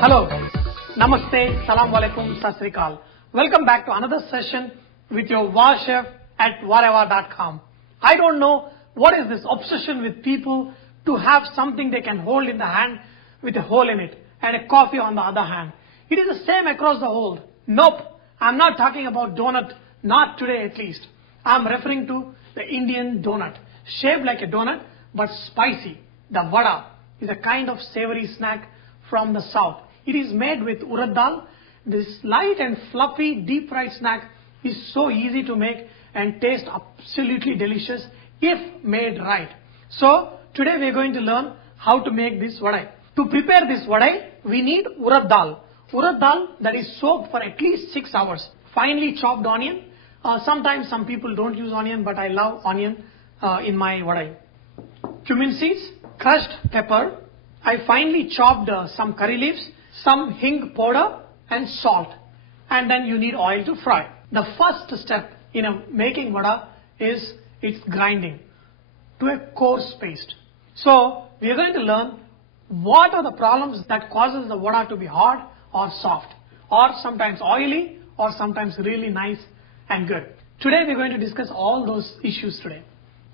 Hello, Namaste, Salam Alaikum, Sat Sri Akal. Welcome back to another session with your VahChef at VahRehVah.com. I don't know what is this obsession with people to have something they can hold in the hand with a hole in it and a coffee on the other hand. It is the same across the world. Nope, I'm not talking about donut, not today at least. I'm referring to the Indian donut, shaped like a donut but spicy. The vada is a kind of savory snack from the south. It is made with urad dal. This light and fluffy deep fried snack is so easy to make and taste absolutely delicious if made right. So today we are going to learn how to make this vada. To prepare this vada, we need urad dal. Urad dal that is soaked for at least 6 hours. Finely chopped onion. Sometimes some people don't use onion, but I love onion in my vada. Cumin seeds, crushed pepper. I finely chopped some curry leaves, some hing powder and salt. And then you need oil to fry. The first step in making vada is its grinding to a coarse paste. So we are going to learn what are the problems that causes the vada to be hard or soft, or sometimes oily, or sometimes really nice and good. Today we are going to discuss all those issues today.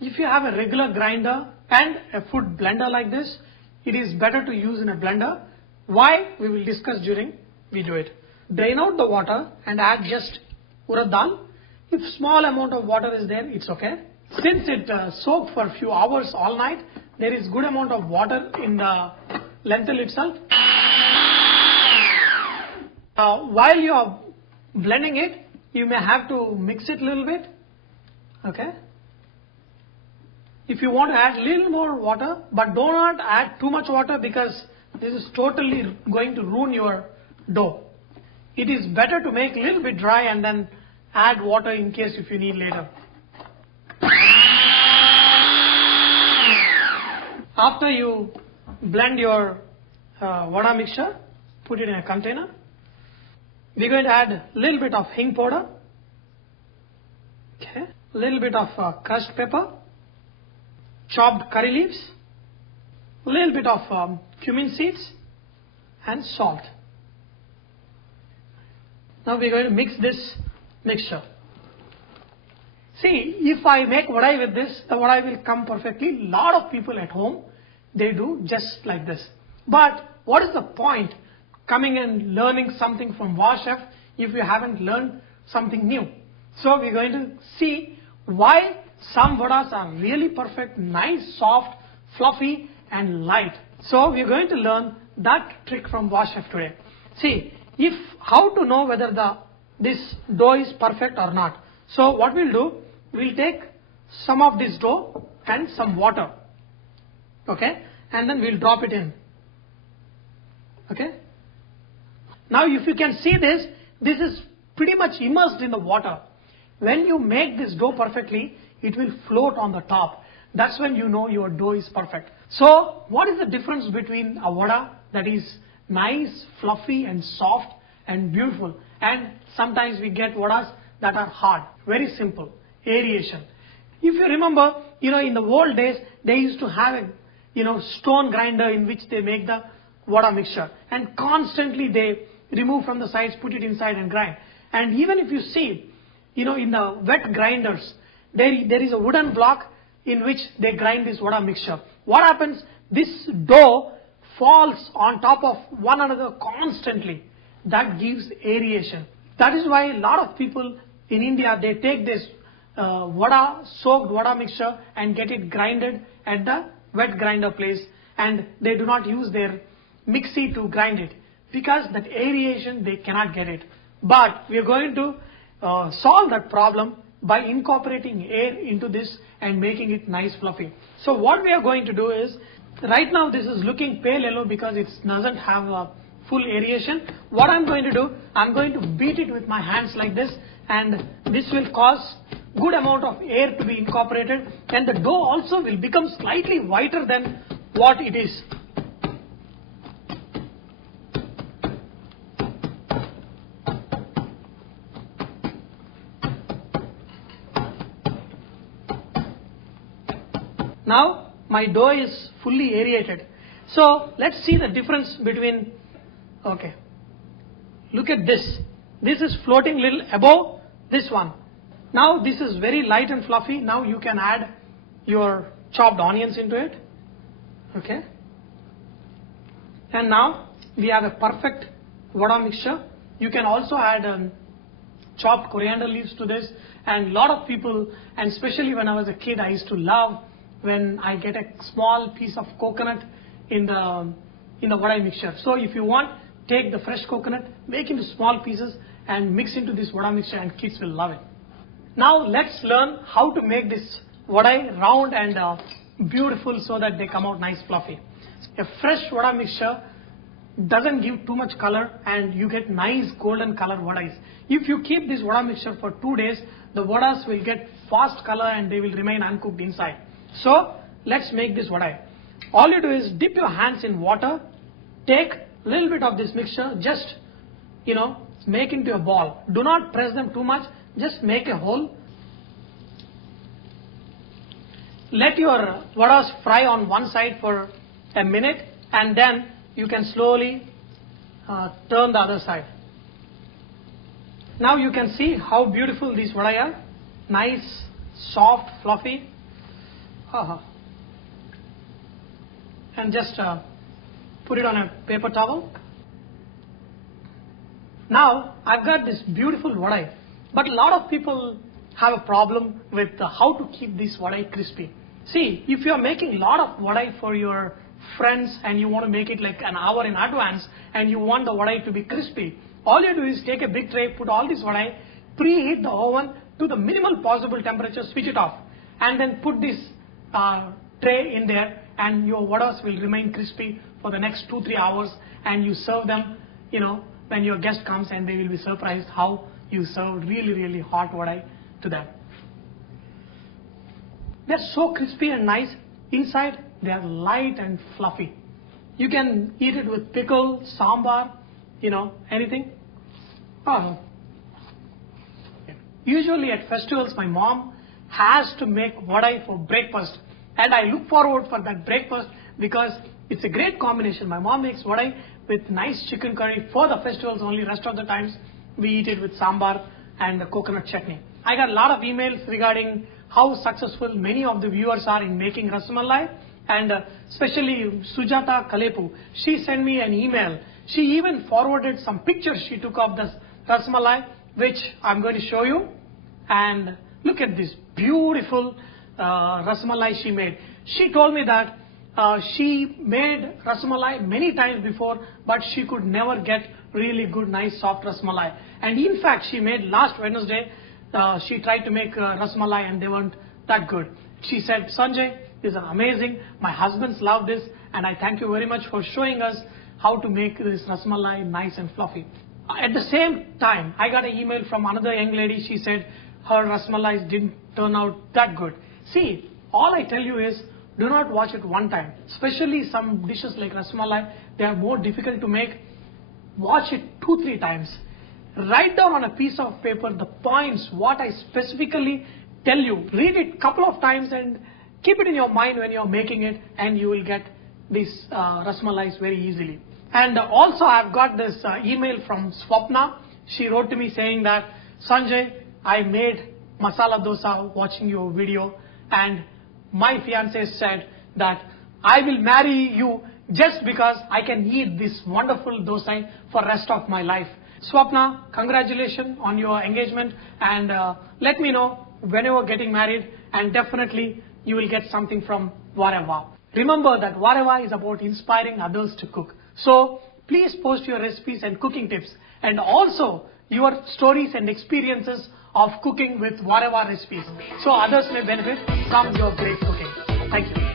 If you have a regular grinder and a food blender like this, it is better to use in a blender. Why? We will discuss during we do it. Drain out the water and add just urad dal. If small amount of water is there, it's okay. Since it soaked for a few hours all night, there is good amount of water in the lentil itself. While you are blending it, you may have to mix it a little bit. Okay. If you want to add a little more water, but do not add too much water because this is totally going to ruin your dough. It is better to make a little bit dry and then add water in case if you need later. After you blend your vada mixture, put it in a container. We're going to add a little bit of hing powder, okay, a little bit of crushed pepper, chopped curry leaves, a little bit of cumin seeds and salt. Now we're going to mix this mixture. See, if I make vada with this, the vada will come perfectly. Lot of people at home, they do just like this. But what is the point coming and learning something from VahChef if you haven't learned something new? So we're going to see why some vadas are really perfect, nice, soft, fluffy and light. So we're going to learn that trick from VahChef today. See, how to know whether this dough is perfect or not. So what we'll do, we'll take some of this dough and some water. Okay, and then we'll drop it in. Okay. Now if you can see this is pretty much immersed in the water. When you make this dough perfectly, it will float on the top. That's when you know your dough is perfect. So what is the difference between a vada that is nice, fluffy and soft and beautiful, and sometimes we get vadas that are hard? Very simple, aeration. If you remember, in the old days, they used to have a stone grinder in which they make the vada mixture, and constantly they remove from the sides, put it inside and grind. And even if you see, in the wet grinders, there is a wooden block in which they grind this vada mixture. What happens? This dough falls on top of one another constantly. That gives aeration. That is why a lot of people in India, they take this soaked vada mixture and get it grinded at the wet grinder place, and they do not use their mixie to grind it because that aeration they cannot get it. But we are going to solve that problem by incorporating air into this and making it nice fluffy. So what we are going to do is, right now this is looking pale yellow because it doesn't have a full aeration. What I'm going to do, I'm going to beat it with my hands like this, and this will cause good amount of air to be incorporated, and the dough also will become slightly whiter than what it is. Now my dough is fully aerated. So let's see the difference between, okay, look at this. This is floating little above this one. Now this is very light and fluffy. Now you can add your chopped onions into it. Okay. And now we have a perfect vada mixture. You can also add chopped coriander leaves to this. And a lot of people, and especially when I was a kid, I used to love when I get a small piece of coconut in the vada mixture. So if you want, take the fresh coconut, make into small pieces and mix into this vada mixture, and kids will love it. Now let's learn how to make this vada round and beautiful so that they come out nice fluffy. A fresh vada mixture doesn't give too much color and you get nice golden color vadas. If you keep this vada mixture for 2 days, the vadas will get fast color and they will remain uncooked inside. So let's make this vada. All you do is dip your hands in water, take a little bit of this mixture, just make into a ball. Do not press them too much, just make a hole. Let your vadas fry on one side for a minute and then you can slowly turn the other side. Now you can see how beautiful these vada are. Nice, soft, fluffy. And just put it on a paper towel. Now I've got this beautiful vada, but a lot of people have a problem with how to keep this vada crispy. See, if you are making a lot of vada for your friends and you want to make it like an hour in advance and you want the vada to be crispy, all you do is take a big tray, put all this vada, preheat the oven to the minimal possible temperature, switch it off, and then put this tray in there, and your vadas will remain crispy for the next 2-3 hours, and you serve them, when your guest comes, and they will be surprised how you served really, really hot vada to them. They're so crispy and nice. Inside, they are light and fluffy. You can eat it with pickle, sambar, anything. Usually at festivals, my mom has to make vada for breakfast. And I look forward for that breakfast because it's a great combination. My mom makes vada with nice chicken curry for the festivals only. Rest of the times, we eat it with sambar and the coconut chutney. I got a lot of emails regarding how successful many of the viewers are in making rasmalai, and especially Sujata Kalepu. She sent me an email. She even forwarded some pictures she took of this rasmalai, which I'm going to show you. And look at this beautiful rasmalai she made. She told me that she made rasmalai many times before, but she could never get really good, nice, soft rasmalai. And in fact, she made last Wednesday, she tried to make rasmalai and they weren't that good. She said, Sanjay, this is amazing. My husbands love this, and I thank you very much for showing us how to make this rasmalai nice and fluffy. At the same time, I got an email from another young lady. She said her rasmalais didn't turn out that good. See, all I tell you is do not watch it one time. Especially some dishes like rasmalai, they are more difficult to make. Watch it 2-3 times. Write down on a piece of paper the points, what I specifically tell you. Read it a couple of times and keep it in your mind when you're making it, and you will get these rasmalais very easily. And also I've got this email from Swapna. She wrote to me saying that, Sanjay, I made masala dosa watching your video, and my fiance said that I will marry you just because I can eat this wonderful dosa for rest of my life. Swapna, congratulations on your engagement, and let me know when you are getting married, and definitely you will get something from VahRehVah. Remember that VahRehVah is about inspiring others to cook. So please post your recipes and cooking tips, and also your stories and experiences of cooking with VahRehVah recipes, so others may benefit from your great cooking. Thank you.